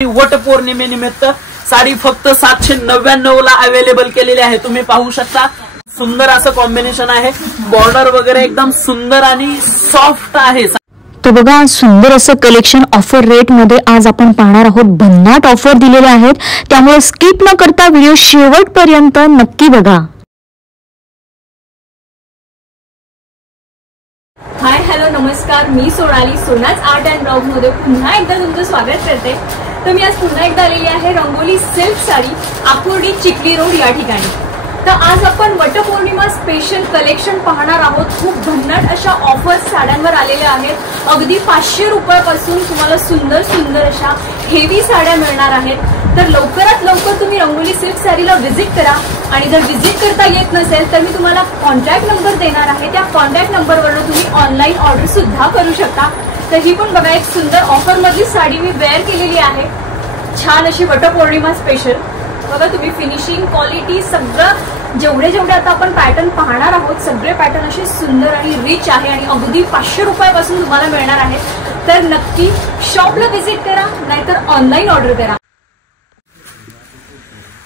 वटपौर्णिमेनिमित्त साडी फक्त 799 ला अवेलेबल केलेली आहे। तुम्ही पाहू शकता सुंदर असं कॉम्बिनेशन आहे, बॉर्डर वगैरे एकदम सुंदर आणि सॉफ्ट आहे। तो बघा सुंदर असं कलेक्शन ऑफर रेट मध्ये आज आपण पाहणार आहोत। भन्नाट ऑफर दिलेले आहेत, त्यामुळे स्किप न करता व्हिडिओ शेवटपर्यंत नक्की बघा। हाय हॅलो नमस्कार, मी सोनाली सोनाच आर्ट अँड ब्लॉग मध्ये पुन्हा एकदा तुमचं स्वागत करते। तर मी आज पुन्हा एकदा आलेली आहे रंगोली सिल्क साडी आकुर्डी चिखली रोड या ठिकाणी। तर आज आपण वटपौर्णिमा स्पेशल कलेक्शन पाहणार आहोत। खूप भन्नाट अशा ऑफर्स साड्यांवर आलेल्या आहेत। अगदी 500 रुपयापासून तुम्हाला सुंदर सुंदर अशा हेवी साड्या मिळणार आहेत। तर लवकरात लवकर तुम्ही रंगोली सिल्क साडीला व्हिजिट करा आणि जर व्हिजिट करता येत नसेल तर मी तुम्हाला कॉन्टॅक्ट नंबर देणार आहे। त्या कॉन्टॅक्ट नंबरवर तुम्ही ऑनलाईन ऑर्डर सुद्धा करू शकता। तर ही पण बघा एक सुंदर ऑफर मधली साडी मी वेअर केलेली आहे, छान अशी वटपौर्णिमा स्पेशल। बघा तुम्ही फिनिशिंग क्वालिटी सगळं जेवढे आता आपण पॅटर्न पाहणार आहोत सगळे पॅटर्न असे सुंदर आणि रिच आहे आणि अगदी 500 रुपयापासून तुम्हाला मिळणार आहे। तर नक्की शॉपला व्हिजिट करा नाहीतर ऑनलाईन ऑर्डर करा।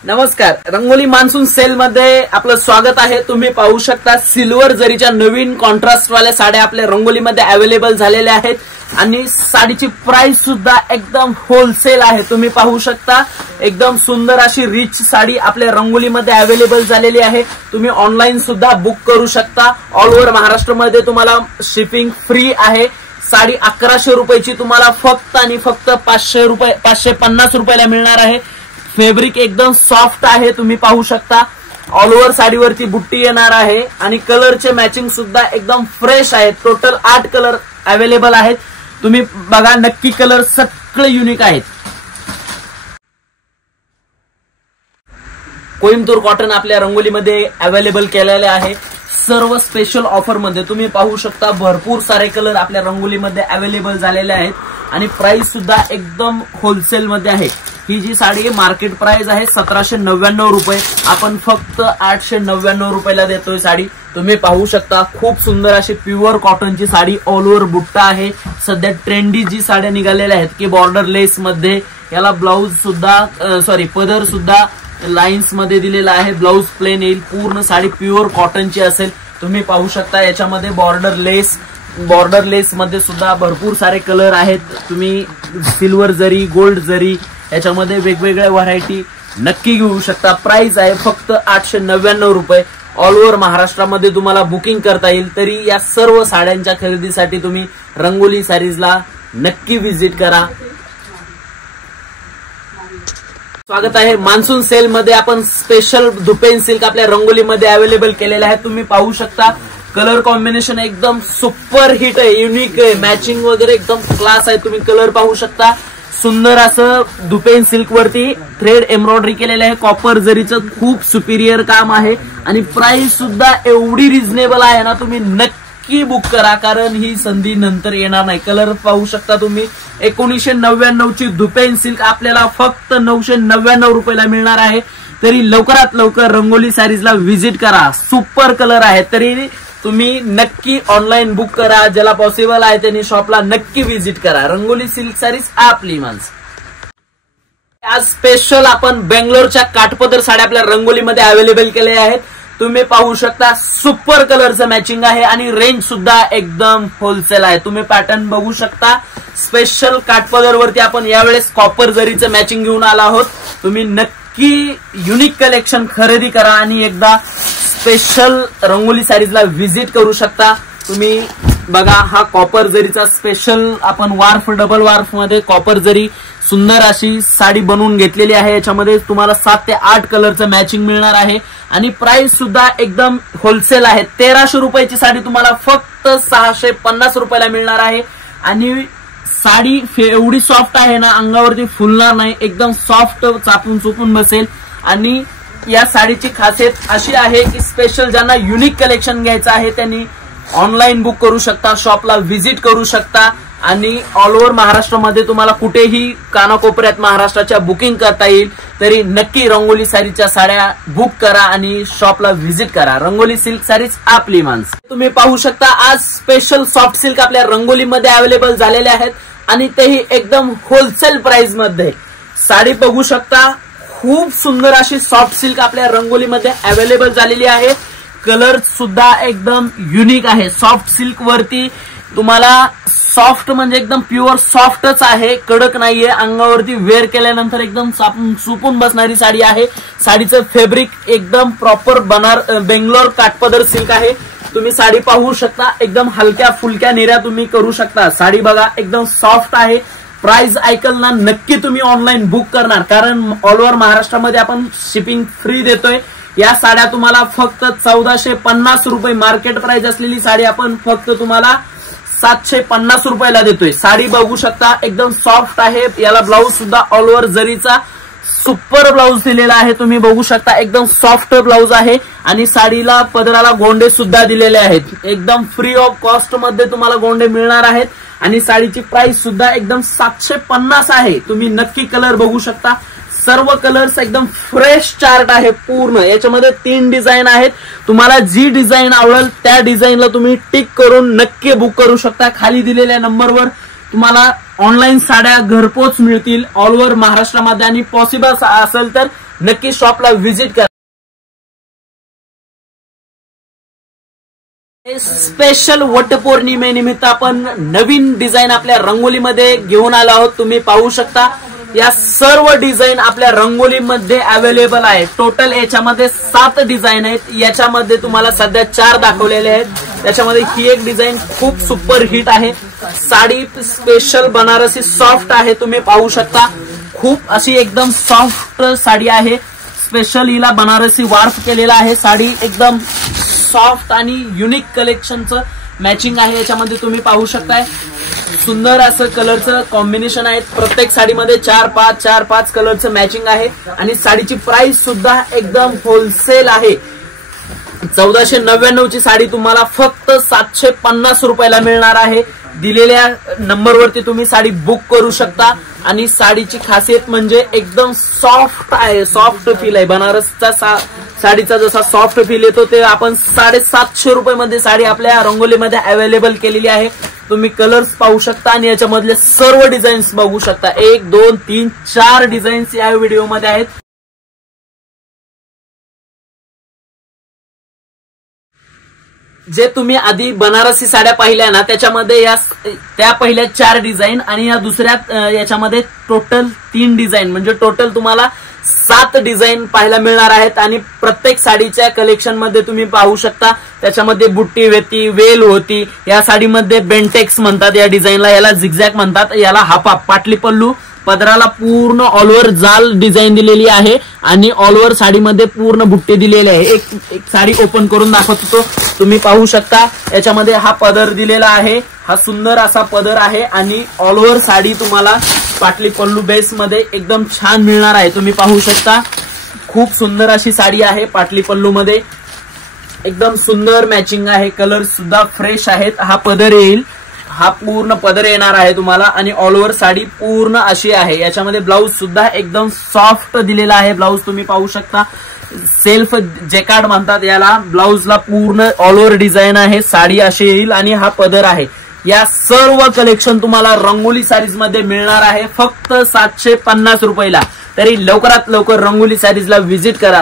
नमस्कार, रंगोली मान्सून सेल मध्ये आपलं स्वागत आहे। तुम्ही पाहू शकता सिल्वर जरीच्या नवीन कॉन्ट्रास्ट वाल्या साड्या आपल्या रंगोलीमध्ये अवेलेबल झालेल्या आहेत आणि साडीची प्राइस सुद्धा एकदम होलसेल आहे। तुम्ही पाहू शकता एकदम सुंदर अशी रिच साडी आपल्या रंगोलीमध्ये अवेलेबल झालेली आहे। तुम्ही ऑनलाईन सुद्धा बुक करू शकता। ऑल ओव्हर महाराष्ट्रामध्ये तुम्हाला शिपिंग फ्री आहे। साडी 1100 रुपयाची तुम्हाला फक्त आणि फक्त 550 रुपयाला मिळणार आहे। फॅब्रिक एकदम सॉफ्ट आहे, तुम्ही पाहू शकता ऑल ओव्हर साडीवरती बुट्टी येणार आहे आणि कलरचे मॅचिंग सुद्धा एकदम फ्रेश आहेत। टोटल 8 कलर अवेलेबल आहेत। तुम्ही बघा नक्की कलर सगळे युनिक आहेत। कोइंबतूर कॉटन आपल्या रंगोलीमध्ये अवेलेबल केलेले आहे। सर्व स्पेशल ऑफर मध्ये तुम्ही पाहू शकता भरपूर सारे कलर आपल्या रंगोलीमध्ये अवेलेबल झालेले आहेत आणि प्राइस सुद्धा एकदम होलसेल मध्ये आहे। ही जी साडी मार्केट प्राइस आहे 1799 रुपये, आपण फक्त 899 रुपयाला देतोय साडी। तुम्ही पाहू शकता खूप सुंदर अशी प्युअर कॉटनची साडी, ऑल ओव्हर बुट्टा आहे। सध्या ट्रेंडी जी साड्या निघालेल्या आहेत की बॉर्डर लेस मध्ये, याला ब्लाउज सुद्धा पदर सुद्धा लाइन्स मध्ये दिलेला आहे। ब्लाउज प्लेन येईल, पूर्ण साडी प्युअर कॉटनची असेल। तुम्ही पाहू शकता याच्यामध्ये बॉर्डर लेस मध्ये सुद्धा भरपूर सारे कलर आहेत। तुम्ही सिल्वर जरी, गोल्ड जरी याच्यामध्ये वेगवेगळ्या व्हरायटी नक्की घेऊ शकता। प्राइस आहे फक्त 899 रुपये। ऑल ओव्हर महाराष्ट्रामध्ये तुम्हाला बुकिंग करता येईल। तरी या सर्व साड्यांच्या खरेदीसाठी तुम्ही रंगोली साडीजला नक्की व्हिजिट करा। स्वागत आहे मान्सून सेल मध्ये। आपण स्पेशल दुपेन सिल्क आपल्या रंगोलीमध्ये अवेलेबल केलेले आहे। तुम्ही पाहू शकता कलर कॉम्बिनेशन एकदम सुपर हिट आहे, युनिक आहे, मॅचिंग वगैरे एकदम क्लास आहे। तुम्ही कलर पाहू शकता, सुंदर असं दुपेन सिल्क वरती थ्रेड एम्ब्रॉयडरी केलेलं आहे। कॉपर जरीचं खूप सुपिरियर काम आहे आणि प्राइस सुद्धा एवढी रिझनेबल आहे ना, तुम्ही नक्की बुक करा कारण ही संधी नंतर येणार नाही। कलर पाहू शकता तुम्ही, 1999 ची दुपेन सिल्क आपल्याला फक्त 999 रुपयाला मिळणार आहे। तरी लवकरात लवकर रंगोली साडीजला व्हिजिट करा, सुपर कलर आहे। तरी तुम्ही नक्की ऑनलाईन बुक करा, ज्याला पॉसिबल आहे त्यांनी शॉपला नक्की व्हिजिट करा। रंगोली सिल्क साडीज आपली माणसं। आज स्पेशल आपण बेंगलोरच्या काठपदर साड्या आपल्या रंगोलीमध्ये अवेलेबल केले आहेत। तुम्ही पाहू शकता सुपर कलरचं मॅचिंग आहे आणि रेंज सुद्धा एकदम होलसेल आहे। तुम्ही पॅटर्न बघू शकता, स्पेशल काठपदर वरती आपण यावेळेस कॉपर जरीचं मॅचिंग घेऊन आलो आहोत। तुम्ही नक्की युनिक कलेक्शन खरेदी करा आणि एकदा स्पेशल रंगोली साडीजला व्हिजिट करू शकता। तुम्ही बघा हा कॉपर जरीचा स्पेशल आपण वार्फ, डबल वार्फ मध्ये कॉपर जरी सुंदर अशी साडी बनवून घेतलेली आहे। याच्यामध्ये तुम्हाला 7 ते 8 कलरचं मॅचिंग मिळणार आहे आणि प्राइस सुद्धा एकदम होलसेल आहे। 1300 रुपयाची साडी तुम्हाला फक्त 650 रुपयाला मिळणार आहे आणि साडी एवढी सॉफ्ट आहे ना, अंगावरती फुलणार नाही, एकदम सॉफ्ट चापून चुपून बसेल। आणि या साडीची खासियत अशी आहे की स्पेशल ज्यांना युनिक कलेक्शन घ्यायचं आहे त्यांनी ऑनलाईन बुक करू शकता, शॉपला व्हिजिट करू शकता आणि ऑल ओव्हर महाराष्ट्रामध्ये तुम्हाला कुठेही कानाकोपऱ्यात महाराष्ट्राच्या बुकिंग करता येईल। तरी नक्की रंगोली साडीच्या साड्या बुक करा आणि शॉपला व्हिजिट करा। रंगोली सिल्क साडीज आपली माणसं। तुम्ही पाहू शकता आज स्पेशल सॉफ्ट सिल्क आपल्या रंगोलीमध्ये अवेलेबल झालेले आहेत आणि तेही एकदम होलसेल प्राइस मध्ये। साडी बघू शकता, खूप सुंदर अशी सॉफ्ट सिल्क आपल्या रंगोलीमध्ये अवेलेबल झालेली आहे। कलर सुद्धा एकदम युनिक आहे। सॉफ्ट सिल्क वरती तुम्हाला सॉफ्ट म्हणजे एकदम प्युअर सॉफ्टच आहे, कडक नाहीये। अंगावरती वेअर केल्यानंतर एकदम सुकून बसणारी साडी आहे। साडीचं फॅब्रिक एकदम प्रॉपर बेंगलोर काठपदर सिल्क आहे। तुम्ही साडी पाहू शकता, एकदम हलक्या फुलक्या नेऱ्या तुम्ही करू शकता। साडी बघा एकदम सॉफ्ट आहे। प्राइस ऐकल ना नक्की तुम्ही ऑनलाईन बुक करणार, कारण ऑल ओव्हर महाराष्ट्रामध्ये आपण शिपिंग फ्री देतोय। या साड्या तुम्हाला फक्त 1450 रुपये मार्केट प्राइस असलेली साडी आपण फक्त तुम्हाला 750 रुपयाला देतोय। साडी बघू शकता एकदम सॉफ्ट आहे। याला ब्लाऊज सुद्धा ऑल ओव्हर जरीचा सुपर ब्लाऊज दिलेला आहे। तुम्ही बघू शकता एकदम सॉफ्ट ब्लाऊज आहे आणि साडीला पदराला गोंडे सुद्धा दिलेले आहेत। एकदम फ्री ऑफ कॉस्ट मध्ये तुम्हाला गोंडे मिळणार आहेत आणि साडीची प्राइस सुद्धा एकदम 750 आहे। तुम्ही नक्की कलर बघू शकता, सर्व कलर्स एकदम फ्रेश चार्ट आहे पूर्ण। याच्यामध्ये 3 डिझाईन आहेत। तुम्हाला जी डिझाईन आवडेल त्या डिझाईनला तुम्ही टिक करून नक्की बुक करू शकता। खाली दिलेल्या नंबरवर तुम्हाला ऑनलाईन साड्या घरपोच मिळतील ऑल ओव्हर महाराष्ट्रामध्ये आणि पॉसिबल असेल तर नक्की शॉपला व्हिजिट करा। स्पेशल वटपौर्णिमेनिमित्त आपण नवीन डिझाईन आपल्या रंगोलीमध्ये घेऊन आलो आहोत। तुम्ही पाहू शकता या सर्व डिझाईन आपल्या रंगोलीमध्ये अवेलेबल आहे। टोटल याच्यामध्ये 7 डिझाईन आहेत। याच्यामध्ये तुम्हाला सध्या 4 दाखवलेले आहेत। त्याच्यामध्ये ही एक डिझाईन खूप सुपर हिट आहे। साडी स्पेशल बनारसी सॉफ्ट आहे। तुम्ही पाहू शकता खूप अशी एकदम सॉफ्ट साडी आहे। स्पेशल हिला बनारसी वार्फ केलेला आहे। साडी एकदम सॉफ्ट आणि युनिक कलेक्शनचं मॅचिंग आहे। याच्यामध्ये तुम्ही पाहू शकताय सुंदर असं कलरचं कॉम्बिनेशन आहे। प्रत्येक साडीमध्ये 4-5 कलरचं मॅचिंग आहे आणि साडीची प्राइस सुद्धा एकदम होलसेल आहे। 1499 ची साडी तुम्हाला फक्त 750 रुपयाला मिळणार आहे। दिलेल्या नंबरवरती तुम्ही साडी बुक करू शकता आणि साडीची खासियत म्हणजे एकदम सॉफ्ट आहे, सॉफ्ट फील आहे। बनारसचा साडीचा जसा सॉफ्ट फील येतो ते आपण 750 रुपयामध्ये साडी आपल्या रंगोलीमध्ये अवेलेबल केलेली आहे। तुम्ही कलर्स पाहू शकता आणि याच्यामधले सर्व डिझाईन्स बघू शकता। 1 2 3 4 डिझाईन्स या व्हिडिओमध्ये आहेत। जे तुम्ही आधी बनारसी साड्या पाहिल्या ना त्याच्यामध्ये त्या पहिल्या 4 डिझाईन आणि या दुसऱ्या याच्यामध्ये टोटल 3 डिझाईन म्हणजे टोटल तुम्हाला 7 डिझाईन पाहायला मिळणार आहेत। आणि प्रत्येक साडीच्या कलेक्शन मध्ये तुम्ही पाहू शकता त्याच्यामध्ये बुट्टी होती, वेल होती। या साडीमध्ये बेंटेक्स म्हणतात या डिझाईनला, याला झिगझॅग म्हणतात, याला हाफा पाटली पल्लू, पदराला पूर्ण ऑल ओव्हर जाल डिझाईन दिलेली आहे आणि ऑल ओव्हर साडीमध्ये पूर्ण बुट्टी दिलेली आहे। एक साडी ओपन करून दाखवतो, तुम्ही पाहू शकता याच्यामध्ये हा पदर दिलेला आहे। हा सुंदर असा पदर आहे आणि ऑल ओव्हर साडी तुम्हाला पाटली पल्लू बेस मध्ये एकदम छान मिळणार आहे। तुम्ही पाहू शकता खूप सुंदर अशी साडी आहे। पाटली पल्लू मध्ये एकदम सुंदर मॅचिंग आहे। कलर सुद्धा फ्रेश आहेत। हा पदर येईल, हा पूर्ण पदर येणार आहे तुम्हाला आणि ऑल ओव्हर साडी पूर्ण अशी आहे। याच्यामध्ये ब्लाऊज सुद्धा एकदम सॉफ्ट दिलेला आहे। ब्लाऊज तुम्ही पाहू शकता सेल्फ जॅकार्ड म्हणतात याला। ब्लाऊजला पूर्ण ऑल ओव्हर डिझाईन आहे। साडी अशी येईल आणि हा पदर आहे। या सर्व कलेक्शन तुम्हाला रंगोली साडीज मध्ये मिळणार आहे फक्त 750 रुपयाला। तरी लवकरात लवकर रंगोली साडीजला व्हिजिट करा।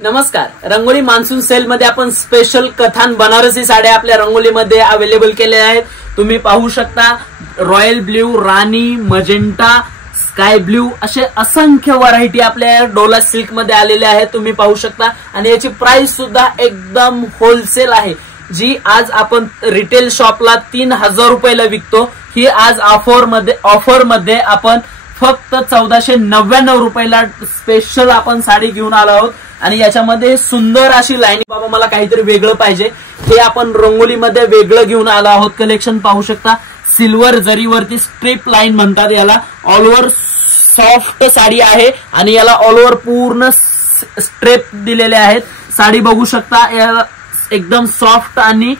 नमस्कार, रंगोली मान्सून सेल मध्ये आपण स्पेशल कथान बनारसी साड्या आपल्या रंगोलीमध्ये अवेलेबल केल्या आहेत। तुम्ही पाहू शकता रॉयल ब्ल्यू, राणी, मजेंटा, स्काय ब्ल्यू असे असंख्य व्हरायटी आपल्या डोला सिल्क मध्ये आलेल्या आहेत। तुम्ही पाहू शकता आणि याची प्राइस सुद्धा एकदम होलसेल आहे। जी आज आपण रिटेल शॉपला 3000 रुपयाला विकतो, ही आज ऑफर मध्ये आपण फक्त 1499 रुपयाला स्पेशल आपण साडी घेऊन आलो आहोत। आणि याच्यामध्ये सुंदर अशी लाईनिंग, बाबा मला काहीतरी वेगळं पाहिजे, हे आपण रंगोलीमध्ये वेगळं घेऊन आलो आहोत। कलेक्शन पाहू शकता सिल्वर जरीवरती स्ट्रिप लाईन म्हणतात याला। ऑल ओव्हर सॉफ्ट साडी आहे आणि याला ऑल ओव्हर पूर्ण स्ट्रेप दिलेले आहेत। साडी बघू शकता याला एकदम सॉफ्ट आणि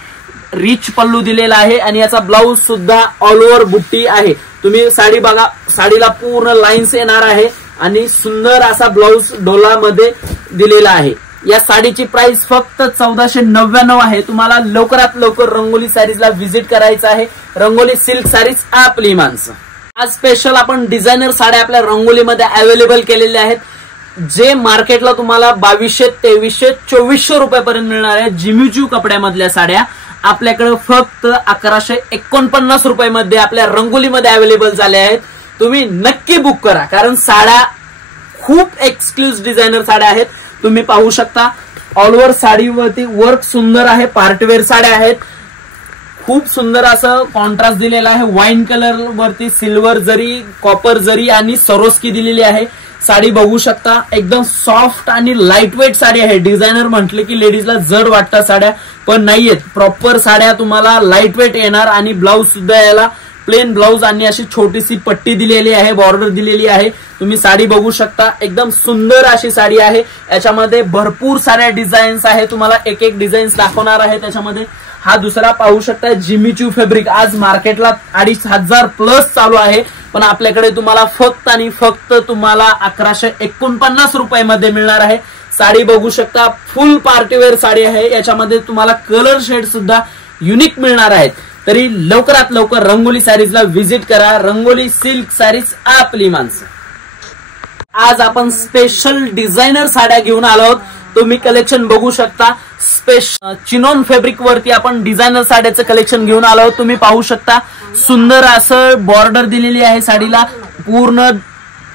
रिच पल्लू दिलेला आहे आणि याचा ब्लाऊज सुद्धा ऑल ओव्हर बुट्टी आहे। तुम्ही साडी बघा, साडीला पूर्ण लाईन्स येणार आहे आणि सुंदर असा ब्लाऊज डोला मध्ये दिलेला आहे। या साडीची प्राइस फक्त 1499 आहे। तुम्हाला लवकरात लवकर रंगोली सारीजला व्हिजिट करायचं आहे। रंगोली सिल्क सारीज आपली माणसं। आज स्पेशल आपण डिझायनर साड्या आपल्या रंगोलीमध्ये अवेलेबल केलेल्या आहेत, जे मार्केटला तुम्हाला 2200, 2300, 2400 रुपयापर्यंत मिळणार आहे। जिम्यूचू कपड्यामधल्या साड्या आपल्याकडे फक्त 1149 रुपयामध्ये आपल्या रंगोलीमध्ये अवेलेबल झाल्या आहेत। तुम्ही नक्की बुक करा, कारण साड्या खूप एक्सक्लुझिव्ह डिझायनर साड्या आहेत। तुम्ही पाहू शकता ऑल ओव्हर साडीवरती वर्क सुंदर आहे। पार्टीवेअर साड्या आहेत, खूप सुंदर असं कॉन्ट्रास्ट दिलेला आहे। वाईन कलर वरती सिल्वर जरी, कॉपर जरी आणि सरोस्की दिलेली आहे। साडी बघू शकता, एकदम सॉफ्ट आणि लाईट वेट साडी आहे। डिझायनर म्हटले की लेडीजला जड वाटतात साड्या, पण नाहीयेत। प्रॉपर साड्या तुम्हाला लाईट वेट येणार आणि ब्लाउज सुद्धा याला प्लेन ब्लाउज आणि अशी छोटीशी पट्टी दिलेली आहे, बॉर्डर दिलेली आहे। तुम्ही साडी बघू शकता, एकदम सुंदर अशी साडी आहे। याच्यामध्ये भरपूर साऱ्या डिझाईन्स आहे, तुम्हाला एक एक डिझाईन्स दाखवणार आहे। त्याच्यामध्ये हा दुसरा पाहू शकता जिमीचू फॅब्रिक, आज मार्केटला 2500 प्लस चालू आहे, पण आपल्याकडे तुम्हाला फक्त आणि फक्त तुम्हाला 1149 रुपयामध्ये मिळणार आहे। साडी बघू शकता, फुल पार्टीवेअर साडी आहे। याच्यामध्ये तुम्हाला कलर शेड सुद्धा युनिक मिळणार आहेत। तरी लवकरात लवकर रंगोली सारीजला व्हिजिट करा। रंगोली सिल्क सारीज आपली माणसं। आज आपण स्पेशल डिझायनर साड्या घेऊन आलो आहोत। तुम्ही कलेक्शन बघू शकता, स्पेशल चिनॉन फॅब्रिक वरती आपण डिझायनर साड्याचं कलेक्शन घेऊन आलो आहोत। तुम्ही पाहू शकता, सुंदर असं बॉर्डर दिलेली आहे, साडीला पूर्ण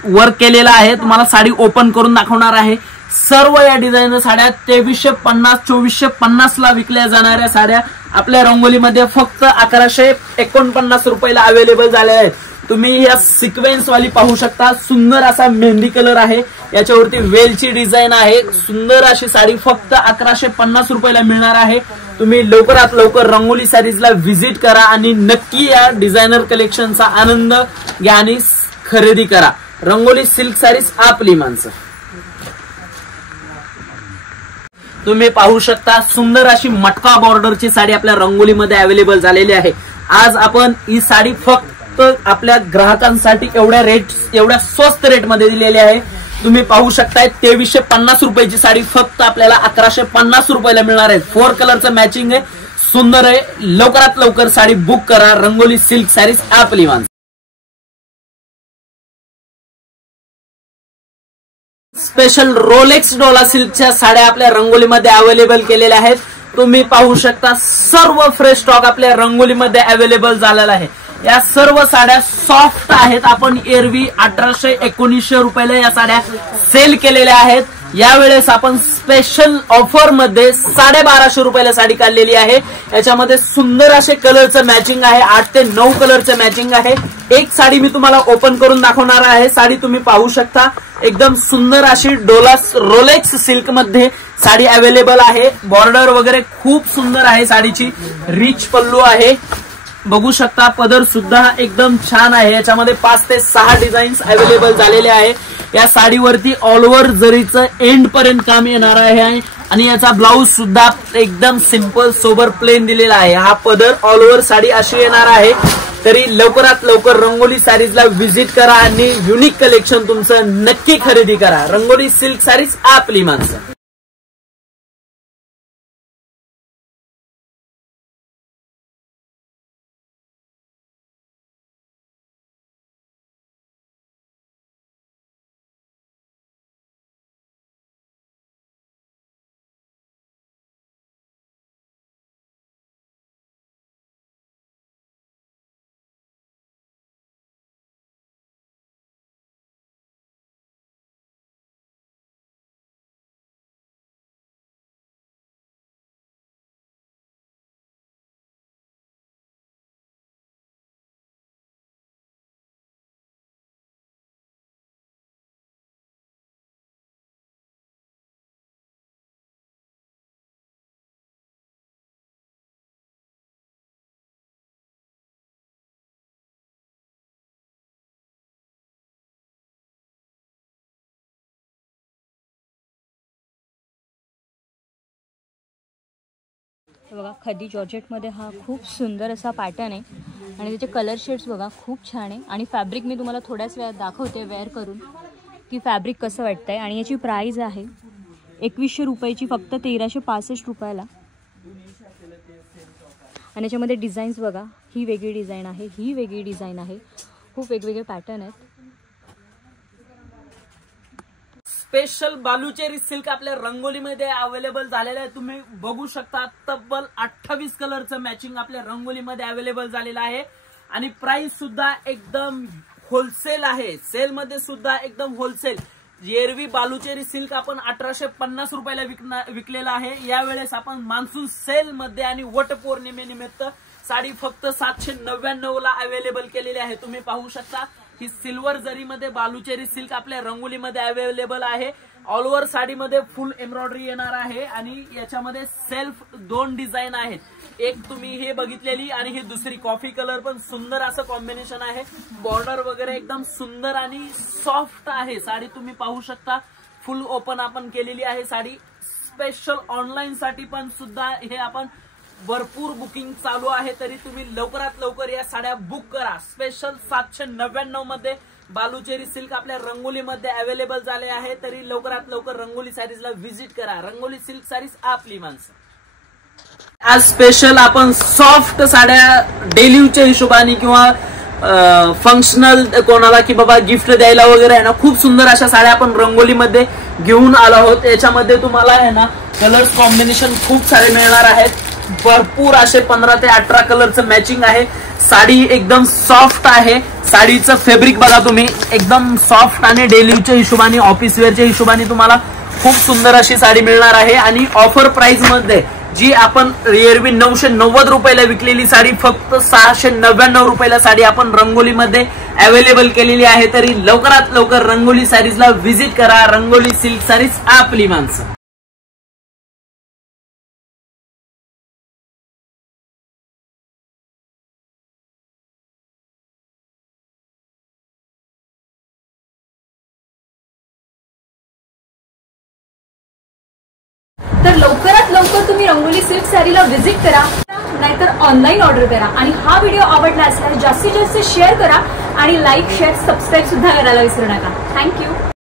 वर्क केलेला आहे। तुम्हाला साडी ओपन करून दाखवणार आहे। सर्व या डिझायनर साड्या 2350, 2450 ला विकल्या जाणाऱ्या साड्या आपल्या रंगोलीमध्ये फक्त 1149 रुपयाला अवेलेबल झाल्या आहेत। तुम्ही या सिक्वेन्स वाली पाहू शकता, सुंदर असा मेहंदी कलर आहे, याच्यावरती वेलची डिझाईन आहे। सुंदर अशी साडी फक्त 1150 रुपयाला मिळणार आहे। तुम्ही लवकरात लवकर रंगोली सारीजला व्हिजिट करा आणि नक्की या डिझायनर कलेक्शनचा आनंद घ्या आणि खरेदी करा। रंगोली सिल्क सारीज आपली माणसं। तुम्ही पाहू शकता, सुंदर अशी मटका बॉर्डरची साडी आपल्या रंगोलीमध्ये अवेलेबल झालेली आहे। आज आपण ही साडी फक्त आपल्या ग्राहकांसाठी एवढ्या स्वस्त रेटमध्ये दिलेली आहे। तुम्ही पाहू शकताय, 2350 रुपयाची साडी फक्त आपल्याला 1150 रुपयाला मिळणार आहे। 4 कलरचं मॅचिंग आहे, सुंदर आहे। लवकरात लवकर साडी बुक करा। रंगोली सिल्क सारीज आपली माणसं। स्पेशल रोलेक्स डोला सिल्कच्या साड्या आपल्या रंगोलीमध्ये अवेलेबल केलेल्या आहेत। तुम्ही पाहू शकता, सर्व फ्रेश स्टॉक आपल्या रंगोलीमध्ये अवेलेबल झालेला आहे। या सर्व साड्या सॉफ्ट आहेत। आपण एरवी 1800-1900 रुपयाला या साड्या सेल केलेल्या आहेत। यावेळेस आपण स्पेशल ऑफर मध्ये 1250 रुपयाला साडी काढलेली आहे। याच्यामध्ये सुंदर असे कलरचं मॅचिंग आहे, 8 ते 9 कलरचं मॅचिंग आहे। एक साडी मी तुम्हाला ओपन करून दाखवणार आहे। साडी तुम्ही पाहू शकता, एकदम सुंदर अशी डोला रोलेक्स सिल्क मध्ये साडी अवेलेबल आहे। बॉर्डर वगैरे खूप सुंदर आहे, साडीची रिच पल्लू आहे। बघू शकता, पदर सुद्धा एकदम छान आहे। याच्यामध्ये 5 ते 6 डिझाईन्स अवेलेबल झालेले आहे। या साडीवरती ऑल ओव्हर जरीचं एंड पर्यंत काम येणार आहे आणि याचा ब्लाउज सुद्धा एकदम सिंपल सोबर प्लेन दिलेला आहे। हा पदर ऑल ओव्हर साडी अशी येणार आहे। तरी लवकरात लवकर रंगोली सारीजला व्हिजिट करा आणि युनिक कलेक्शन तुमचं नक्की खरेदी करा। रंगोली सिल्क सारीज आपली माणसं। बघा, खदी जॉर्जेटमध्ये हा खूप सुंदर असा पॅटर्न आहे आणि त्याचे कलर शेड्स बघा खूप छान आहे। आणि फॅब्रिक मी तुम्हाला थोड्याच वेळात दाखवते वेअर करून की फॅब्रिक कसं वाटतंय। आणि याची प्राइस आहे 2100 रुपयाची फक्त 1365 रुपयाला. आणि याच्यामध्ये डिझाईन्स बघा, ही वेगळी डिझाईन आहे, ही वेगळी डिझाईन आहे, खूप वेगवेगळे पॅटर्न आहेत. स्पेशल बालुचेरी सिल्क आपल्या रंगोलीमध्ये अवेलेबल झालेलं आहे. तुम्ही बघू शकता तब्बल 28 कलरचं मॅचिंग आपल्या रंगोलीमध्ये अवेलेबल झालेलं आहे. आणि प्राइस सुद्धा एकदम होलसेल आहे, सेल मध्ये सुद्धा एकदम होलसेल. एरवी बालुचेरी सिल्क आपण 1850 रुपयाला विकलेला आहे. यावेळेस आपण मान्सून सेल मध्ये आणि वटपौर्णिमेनिमित्त साडी फक्त 799 ला अवेलेबल केलेली आहे. तुम्ही पाहू शकता ही सिल्वर जरीमध्ये बालुचेरी सिल्क आपल्या रंगोलीमध्ये अवेलेबल आहे. ऑल ओव्हर साडीमध्ये फुल एम्ब्रॉयडरी येणार आहे आणि याच्यामध्ये सेल्फ 2 डिझाईन आहेत. एक तुम्ही हे बघितलेली आणि ही दुसरी कॉफी कलर, पण सुंदर असं कॉम्बिनेशन आहे. बॉर्डर वगैरे एकदम सुंदर आणि सॉफ्ट आहे. साडी तुम्ही पाहू शकता फुल ओपन आपण केलेली आहे साडी. स्पेशल ऑनलाईन साठी पण सुद्धा हे आपण भरपूर बुकिंग चालू आहे, तरी तुम्ही लवकरात लवकर या साड्या बुक करा. स्पेशल 799 मध्ये बालुचेरी सिल्क आपल्या रंगोलीमध्ये अवेलेबल झाले आहे. तरी लवकरात लवकर रंगोली सॅरीजला व्हिजिट करा. रंगोली सिल्क सॅरीज आपली माणसं. आज स्पेशल आपण सॉफ्ट साड्या डेली यूजच्या हिशोबाने किंवा फंक्शनल कोणाला की बाबा गिफ्ट द्यायला वगैरे आहे ना, खूप सुंदर अशा साड्या आपण रंगोलीमध्ये घेऊन आलो आहोत. याच्यामध्ये तुम्हाला आहे ना कलर्स कॉम्बिनेशन खूप सारे मिळणार आहेत. भरपूर असे 15 ते 18 कलरचं मॅचिंग आहे. साडी एकदम सॉफ्ट आहे. साडीचं फॅब्रिक बघा तुम्ही, एकदम सॉफ्ट आणि डेली यूजच्या हिशोबाने, ऑफिस वेअरच्या हिशोबाने तुम्हाला खूप सुंदर अशी साडी मिळणार आहे. आणि ऑफर प्राइस मध्ये जी आपण एरवी 990 रुपयाला विकलेली साडी फक्त 699 रुपयाला साडी आपण रंगोलीमध्ये अवेलेबल केलेली आहे. तरी लवकरात लवकर रंगोली सॅरीजला व्हिजिट करा. रंगोली सिल्क सॅरीज आपली माणसं. तर लवकरात लवकर तुम्ही रंगोली सिल्क सॅरीला व्हिजिट करा, नाहीतर ऑनलाईन ऑर्डर करा. आणि हा व्हिडिओ आवडला असल्यास जास्तीत जास्त शेअर करा आणि लाईक, शेअर, सबस्क्राईब सुद्धा करायला विसरू नका. थँक्यू.